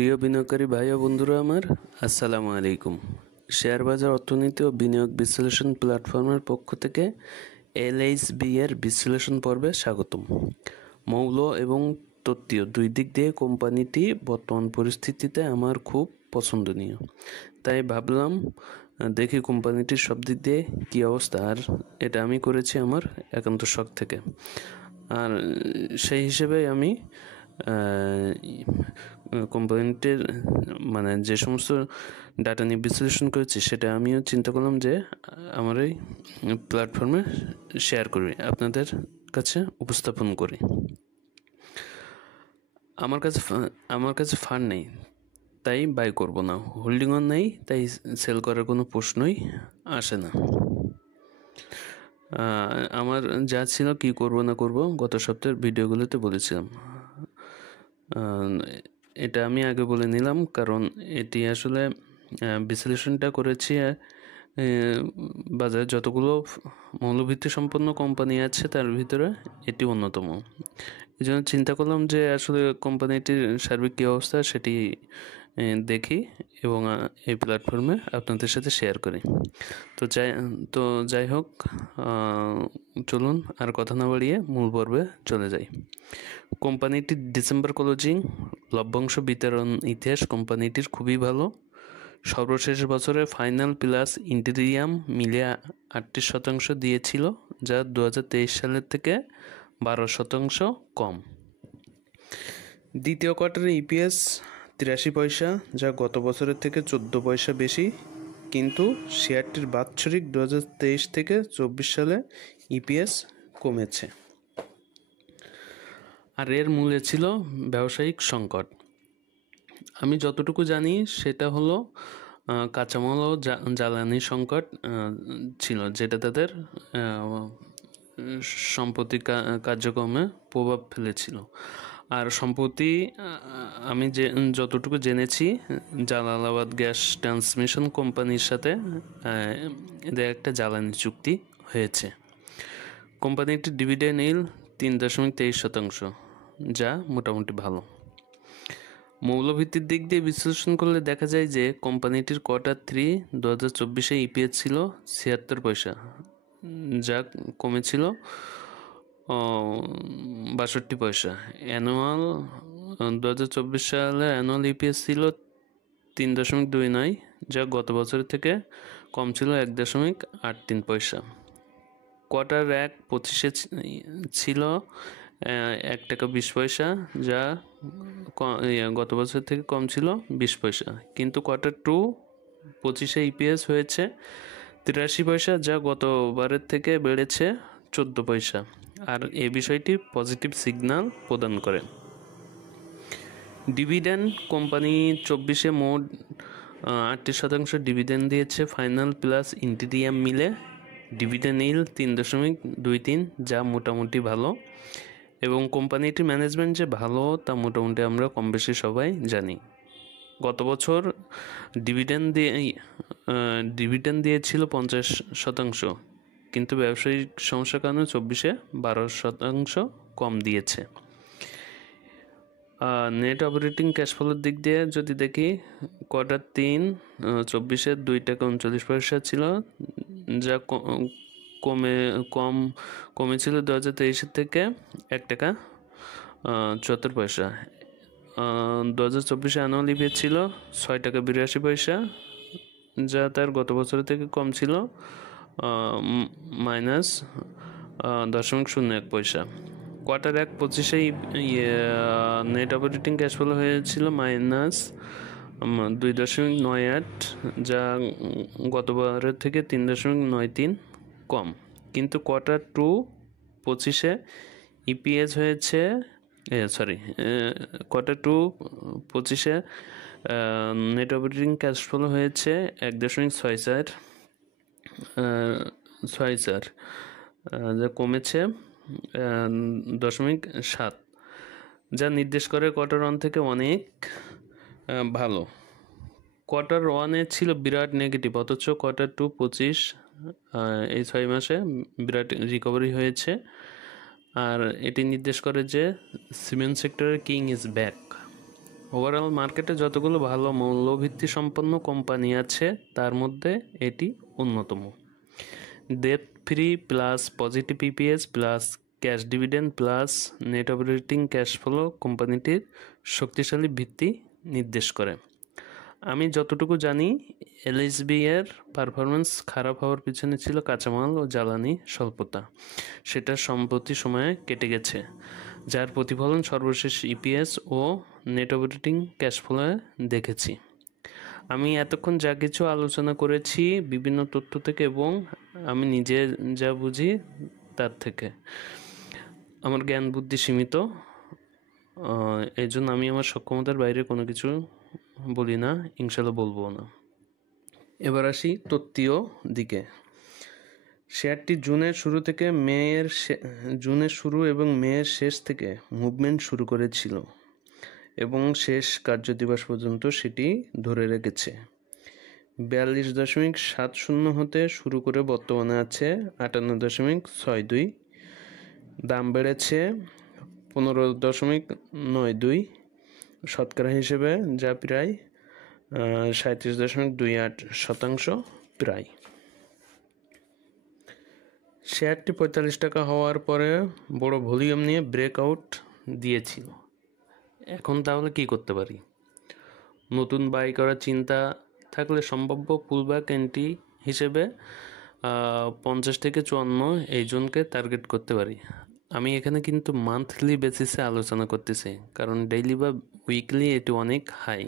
প্রিয় বিনিয়োগকারী ভাই ও বন্ধুরা আমার, আসসালামু আলাইকুম। শেয়ার বাজার অর্থনীতি ও বিনিয়োগ বিশ্লেষণ প্ল্যাটফর্মের পক্ষ থেকে এলএইচবি এর বিশ্লেষণ পর্বে স্বাগতম। মৌল এবং তত্ত্বীয় দুই দিক দিয়ে কোম্পানিটি বর্তমান পরিস্থিতিতে আমার খুব পছন্দনীয়, তাই ভাবলাম দেখি কোম্পানিটির সব দিক দিয়ে কী অবস্থা। আর এটা আমি করেছি আমার একান্ত শখ থেকে, আর সেই হিসেবে আমি কোম্পানিটির যে সমস্ত ডাটা নিয়ে বিশ্লেষণ করেছি সেটা আমিও চিন্তা করলাম যে আমার এই প্ল্যাটফর্মে শেয়ার করি, আপনাদের কাছে উপস্থাপন করি। আমার কাছে ফান্ড নেই, তাই বাই করব না। হোল্ডিংও নেই, তাই সেল করার কোনো প্রশ্নই আসে না। আমার যা ছিল কি করব না করব গত সপ্তাহের ভিডিওগুলোতে বলেছিলাম। এটা আমি আগে বলে নিলাম, কারণ এটি আসলে বিশ্লেষণটা করেছি বাজারে যতগুলো মৌলভিত্তি সম্পন্ন কোম্পানি আছে তার ভিতরে এটি অন্যতম। এই জন্য চিন্তা করলাম যে আসলে কোম্পানিটির সার্বিক কী অবস্থা সেটি দেখি এবং এই প্ল্যাটফর্মে আপনাদের সাথে শেয়ার করি। তো যাই হোক, চলুন আর কথা না বাড়িয়ে মূল পর্বে চলে যাই। কোম্পানিটির ডিসেম্বর ক্লোজিং লভ্যাংশ বিতরণ ইতিহাস কোম্পানিটির খুবই ভালো। সর্বশেষ বছরে ফাইনাল প্লাস ইন্টেরিয়াম মিলে 38% দিয়েছিল, যা 2023 সালের থেকে 12% কম। দ্বিতীয় কোয়ার্টারে ইপিএস 83 পয়সা, যা গত বছরের থেকে 14 পয়সা বেশি, কিন্তু শেয়ারটির বাৎসরিক 2023 থেকে 24 সালে ইপিএস কমেছে। আর এর মূলে ছিল ব্যবসায়িক সংকট। আমি যতটুকু জানি সেটা হলো কাঁচামাল ও জ্বালানি সংকট ছিল, যেটা তাদের সম্পত্তি কার্যক্রমে প্রভাব ফেলেছিল। আর সম্প্রতি আমি যতটুকু জেনেছি, জালালাবাদ গ্যাস ট্রান্সমিশন কোম্পানির সাথে এদের একটা জ্বালানি চুক্তি হয়েছে। কোম্পানিটির ডিভিডেন্ড ইল্ড 3.23%, যা মোটামুটি ভালো। মৌলভিত্তির দিক দিয়ে বিশ্লেষণ করলে দেখা যায় যে কোম্পানিটির Q3 2024 ইপিএস ছিল 76 পয়সা, যা কমেছিল 62 পয়সা। অ্যানুয়াল 2024 সালে অ্যানুয়াল ইপিএস ছিল 3.29, যা গত বছরের থেকে কম ছিল 1.83 পয়সা। Q1 25 ছিল 1 টাকা 20 পয়সা, যা গত বছর থেকে কম ছিল 20 পয়সা। কিন্তু Q2 25 ইপিএস হয়েছে 83 পয়সা, যা গতবারের থেকে বেড়েছে 14 পয়সা। আর এই বিষয়টি পজিটিভ সিগন্যাল প্রদান করে। ডিভিডেন্ড কোম্পানি 24 মোট 38% ডিভিডেন্ড দিয়েছে ফাইনাল প্লাস ইন্টেরিয়াম মিলে। ডিভিডেন্ড ইল্ড 3.23, যা মোটামুটি ভালো, এবং কোম্পানিটির ম্যানেজমেন্ট যে ভালো তা মোটামুটি আমরা কম বেশি সবাই জানি। গত বছর ডিভিডেন্ড দিয়েছিল 50%, কিন্তু ব্যবসায়িক সমস্যার কারণে 24-এ 12% কম দিয়েছে। নেট অপারেটিং ক্যাশ ফ্লোর দিক দিয়ে যদি দেখি, Q3 24-এ 2 টাকা 39 পয়সা ছিল, যা কমেছিল 2023 থেকে 1 টাকা 74 পয়সা। 2024 অ্যানুয়াল ইপিএস ছিল 6 টাকা 82 পয়সা, যা তার গত বছরের থেকে কম ছিল -0.01 পয়সা। Q1 25 net operating cash flow হয়েছিল -2.98, যা গতবারের থেকে 3.93 কম। কিন্তু Q2 25 ইপিএস হয়েছে Q2 25 net operating cash flow হয়েছে 1.64, যা কমেছে 0.7, যা নির্দেশ করে Q1 থেকে অনেক ভালো। Q1 ছিল বিরাট নেগেটিভ, অথচ Q2 25 এই 6 মাসে বিরাট রিকভারি হয়েছে। আর এটি নির্দেশ করে যে সিমেন্ট সেক্টরের কিং ইজ ব্যাক। ওভারঅল মার্কেটে যতগুলো ভালো মৌলভিত্তি সম্পন্ন কোম্পানি আছে তার মধ্যে এটি অন্যতম। Date free plus positive EPS plus cash dividend plus net operating cash flow কোম্পানিটির শক্তিশালী ভিত্তি নির্দেশ করে। আমি যতটুকু জানি এলএসবি এর পারফরমেন্স খারাপ হওয়ার পিছনে ছিল কাঁচামাল ও জ্বালানি স্বল্পতা, সেটা সম্প্রতি সময়ে কেটে গেছে, যার প্রতিফলন সর্বশেষ ইপিএস ও নেট অপারেটিং ক্যাশ ফ্লোয়ে দেখেছি। আমি এতক্ষণ যা কিছু আলোচনা করেছি বিভিন্ন তথ্য থেকে এবং আমি নিজে যা বুঝি তার থেকে, আমার জ্ঞান বুদ্ধি সীমিত, এই জন্য আমি আমার সক্ষমতার বাইরে কোনো কিছু বলি না, ইনশাল্লাহ বলবো না। এবার আসি তত্ত্বীয় দিকে। শেয়ারটি জুনের শুরু এবং মেয়ের শেষ থেকে মুভমেন্ট শুরু করেছিল এবং শেষ কার্যদিবস পর্যন্ত সেটি ধরে রেখেছে। 42.70 হতে শুরু করে বর্তমানে আছে 58.62। দাম বেড়েছে 15.92 শতকরা হিসেবে, যা প্রায় 37.28% প্রায়। শেয়ারটি 45 টাকা হওয়ার পরে বড় ভলিউম নিয়ে ব্রেকআউট দিয়েছিল। এখন তাহলে কি করতে পারি? নতুন বাই করার চিন্তা থাকলে সম্ভাব্য পুলব্যাক এন্ট্রি হিসেবে 50 থেকে 54 এই জোনকে টার্গেট করতে পারি। আমি এখানে কিন্তু মান্থলি বেসিসে আলোচনা করতেছি, কারণ ডেইলি বা উইকলি এটি অনেক হাই।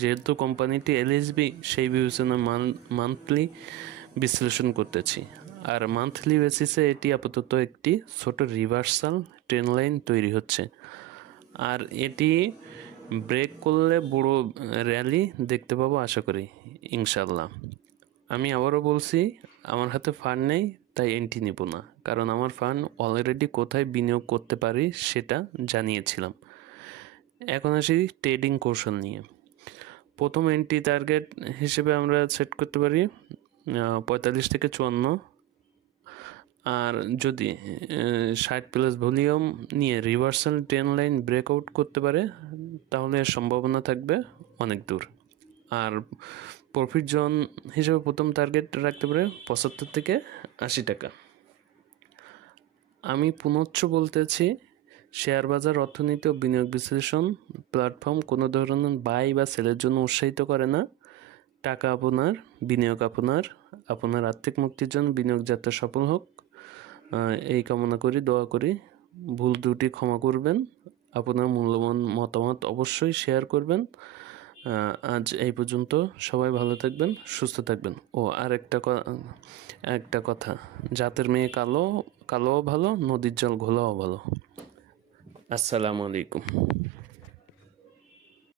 যেহেতু কোম্পানিটি এলএসবি, সেই বিবেচনায় মান্থলি বিশ্লেষণ করতেছি। আর মান্থলি বেসিসে এটি আপাতত একটি ছোট রিভার্সাল ট্রেন্ড লাইন তৈরি হচ্ছে, আর এটি ব্রেক করলে বড় র্যালি দেখতে পাবো আশা করি, ইনশাল্লাহ। আমি আবারও বলছি, আমার হাতে ফান্ড নেই, তাই এন্ট্রি নেব না, কারণ আমার ফান্ড অলরেডি কোথায় বিনিয়োগ করতে পারি সেটা জানিয়েছিলাম। এখন আসি ট্রেডিং কৌশল নিয়ে। প্রথম এন্ট্রি টার্গেট হিসেবে আমরা সেট করতে পারি 45 থেকে 54। আর যদি 60+ ভলিউম নিয়ে রিভার্সাল ট্রেন্ড লাইন ব্রেকআউট করতে পারে তাহলে এর সম্ভাবনা থাকবে অনেক দূর। আর প্রফিট জোন হিসেবে প্রথম টার্গেট রাখতে পারে 75 থেকে 80 টাকা। আমি পুনশ্চ বলতেছি, শেয়ার বাজার অর্থনীতি ও বিনিয়োগ বিশ্লেষণ প্ল্যাটফর্ম কোনো ধরনের বাই বা সেলের জন্য উৎসাহিত করে না। টাকা আপনার, বিনিয়োগ আপনার আর্থিক মুক্তির জন্য বিনিয়োগ যাত্রা সফল হোক এই কামনা করি, দোয়া করি। ভুল ত্রুটি ক্ষমা করবেন, আপনার মূল্যবান মতামত অবশ্যই শেয়ার করবেন। আজ এই পর্যন্ত, সবাই ভালো থাকবেন, সুস্থ থাকবেন। ও আর একটা কথা, জাতের মেয়ে কালোও ভালো, নদীর জল ঘোলাও ভালো। আসসালামু আলাইকুম।